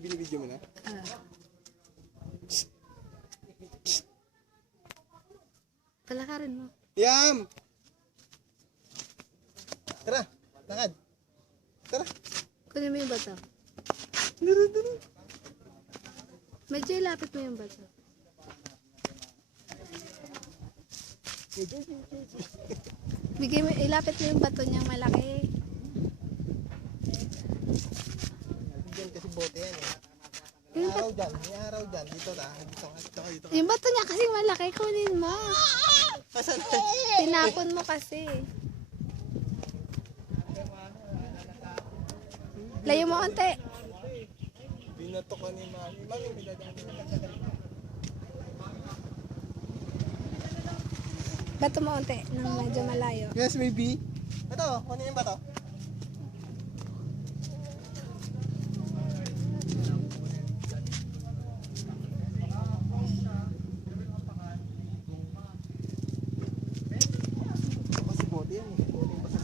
Binibidyo mo na? Palakarin mo. Yam! Tara, lakad. Tara. Kunin mo yung bato. Medyo ilapit mo yung bato. Bigay mo, ilapit mo yung bato niyang malaki. Diyan kasi bote yan eh. Yung, May araw dyan. Dito na. Dito. yung bato niya kasi malaki, kunin mo. Asan? Tinapon mo kasi. Layo mo onte. Binato ka ni Mami. Mami, binadaan mo. Bato mo onte, nang medyo malayo. Yes, baby. Ito, ano yung bato? Kasi bote yan eh. Bote yung basa.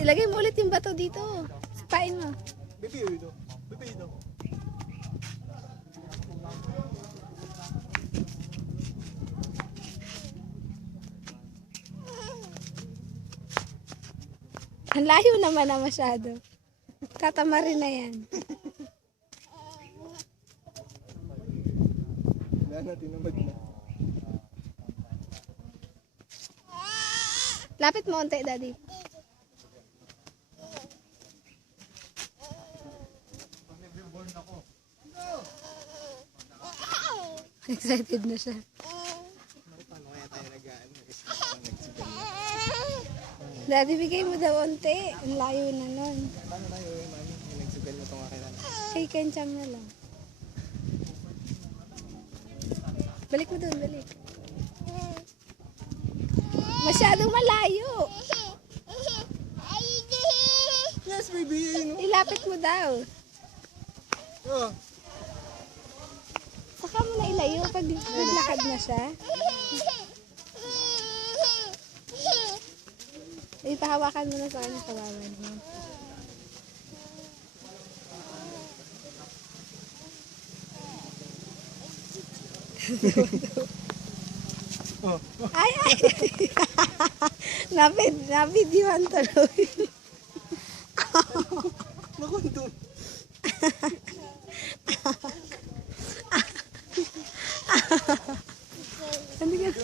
Ilagay mo ulit yung bato dito. Sipain mo. Baby, uy, no? Baby, no? Ang layo naman na masyado. Tatama rin na yan. Wala na, tinamad na. Lapit mo onte, daddy. Excited na siya. Paano kaya tayo nag-ano? Nagsigal. Daddy, bigay mo daw onte. Ang layo na nun. Paano tayo, Mami? Nagsigal na itong akin. Kay Kencham na lang. Balik mo doon, balik. Masyadong malayo. Yes, baby! No? Ilapit mo daw. Oh. Saka mo na ilayo pag naglakad na siya. Ipahawakan mo na sa kanya kawawan mo. Oh. Ay, ay! Napidyohan tuloy. Nakundo. Ano ka?